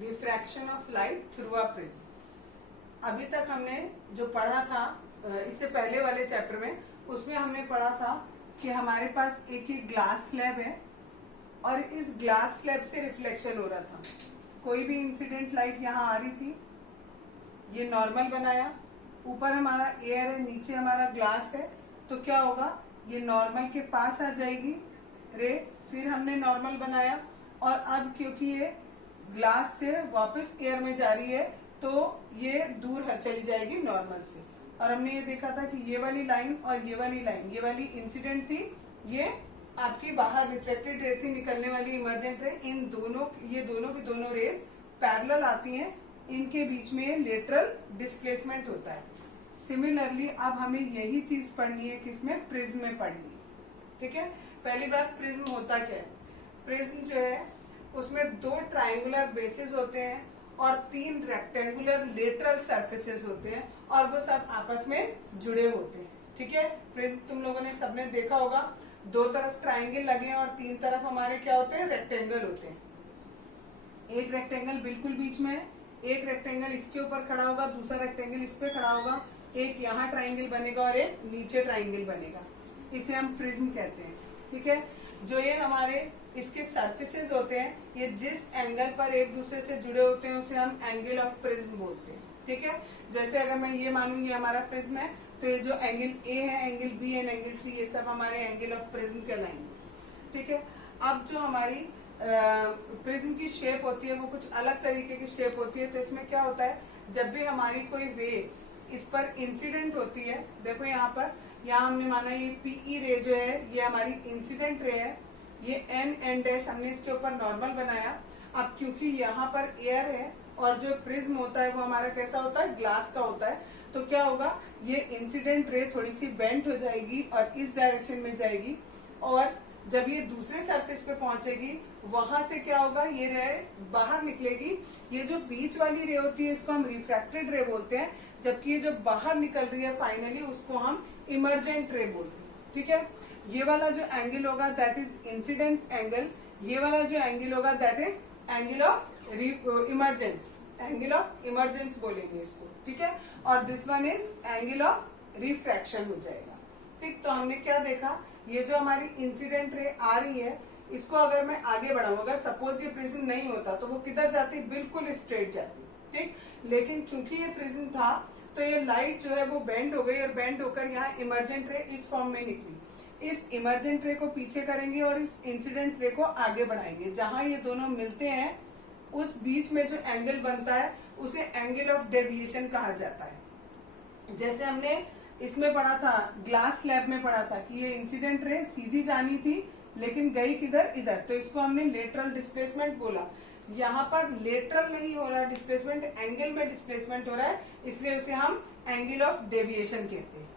Refraction of light through a prism. अभी तक हमने जो पढ़ा था इससे पहले वाले चैप्टर में, उसमें हमने पढ़ा था कि हमारे पास एक ही ग्लास स्लैब है और इस ग्लास स्लैब से रिफ्लेक्शन हो रहा था। कोई भी इंसिडेंट लाइट यहाँ आ रही थी, ये नॉर्मल बनाया, ऊपर हमारा एयर है, नीचे हमारा ग्लास है, तो क्या होगा, ये नॉर्मल के पास आ जाएगी रे, फिर हमने नॉर्मल बनाया और अब क्योंकि ये ग्लास से वापस एयर में जा रही है तो ये दूर चली जाएगी नॉर्मल से। और हमने ये देखा था कि ये वाली लाइन और ये वाली लाइन, ये वाली इंसिडेंट थी, ये आपकी बाहर रिफ्लेक्टेड रे थी, निकलने वाली इमर्जेंट रे। इन दोनों, ये दोनों की दोनों रेज पैरेलल आती हैं, इनके बीच में लेटरल डिस्प्लेसमेंट होता है। सिमिलरली अब हमें यही चीज पढ़नी है, किसमें, प्रिज्म में पढ़नी है। ठीक है, पहली बात प्रिज्म होता क्या है। प्रिज्म जो है उसमें 2 ट्राइंगुलर बेसेस होते हैं और 3 रेक्टेंगुलर लेटरल सरफेसेस होते हैं और वो सब आपस में जुड़े होते हैं। ठीक है, प्रिज्म तुम लोगों ने सबने देखा होगा, 2 तरफ ट्राइंगल लगे हैं और 3 तरफ हमारे क्या होते हैं, रेक्टेंगल होते हैं। एक रेक्टेंगल बिल्कुल बीच में है, एक रेक्टेंगल इसके ऊपर खड़ा होगा, दूसरा रेक्टेंगल इस पे खड़ा होगा, एक यहाँ ट्राइंगल बनेगा और एक नीचे ट्राइंगल बनेगा। इसे हम प्रिज्म कहते हैं। ठीक है, जो ये हमारे इसके सरफेसेस होते हैं, ये जिस एंगल पर एक दूसरे से जुड़े होते हैं उसे हम एंगल ऑफ प्रिज्म बोलते हैं। ठीक है, जैसे अगर मैं ये मानूं ये हमारा प्रिज्म है, तो ये जो एंगल ए है, angle B and angle C, ये सब हमारे एंगल ऑफ प्रिज्म कहलाएंगे। ठीक है, अब जो हमारी प्रिज्म की शेप होती है वो कुछ अलग तरीके की शेप होती है। तो इसमें क्या होता है, जब भी हमारी कोई रे इस पर इंसिडेंट होती है, देखो यहाँ पर, यहाँ हमने माना ये पीई रे जो है ये हमारी इंसिडेंट रे है, ये एन डैश हमने इसके ऊपर नॉर्मल बनाया। अब क्योंकि यहाँ पर एयर है और जो प्रिज्म होता है वो हमारा कैसा होता है, ग्लास का होता है, तो क्या होगा, ये इंसिडेंट रे थोड़ी सी बेंट हो जाएगी और इस डायरेक्शन में जाएगी, और जब ये दूसरे सरफेस पे पहुंचेगी वहां से क्या होगा, ये रे बाहर निकलेगी। ये जो बीच वाली रे होती है इसको हम रिफ्रैक्टेड रे बोलते हैं, जबकि ये जो बाहर निकल रही है फाइनली उसको हम इमर्जेंट रे बोलते हैं। ठीक है, ये वाला जो एंगल होगा दैट इज इंसिडेंट एंगल, ये वाला जो एंगल होगा that is angle of emergence, angle of emergence बोलेंगे इसको। ठीक है, और this one is angle of refraction हो जाएगा। ठीक, तो हमने क्या देखा, ये जो हमारी इंसिडेंट रे आ रही है इसको अगर मैं आगे बढ़ाऊं, अगर सपोज ये प्रिज्म नहीं होता तो वो किधर जाती, बिल्कुल स्ट्रेट जाती। ठीक, लेकिन क्योंकि ये प्रिज्म था तो ये लाइट जो है वो बेंड हो गई और बेंड होकर यहाँ इमर्जेंट रे इस फॉर्म में निकली। इस इमर्जेंट रे को पीछे करेंगे और इस इंसिडेंट रे को आगे बढ़ाएंगे। जहां ये दोनों मिलते हैं उस बीच में जो एंगल बनता है उसे एंगल ऑफ डेविएशन कहा जाता है। जैसे हमने इसमें पढ़ा था, ग्लास स्लैब में पढ़ा था कि ये इंसिडेंट रे सीधी जानी थी लेकिन गई किधर, इधर, तो इसको हमने लेटरल डिस्प्लेसमेंट बोला। यहाँ पर लेटरल नहीं हो रहा है डिस्प्लेसमेंट, एंगल में डिस्प्लेसमेंट हो रहा है, इसलिए उसे हम एंगल ऑफ डेविएशन कहते हैं।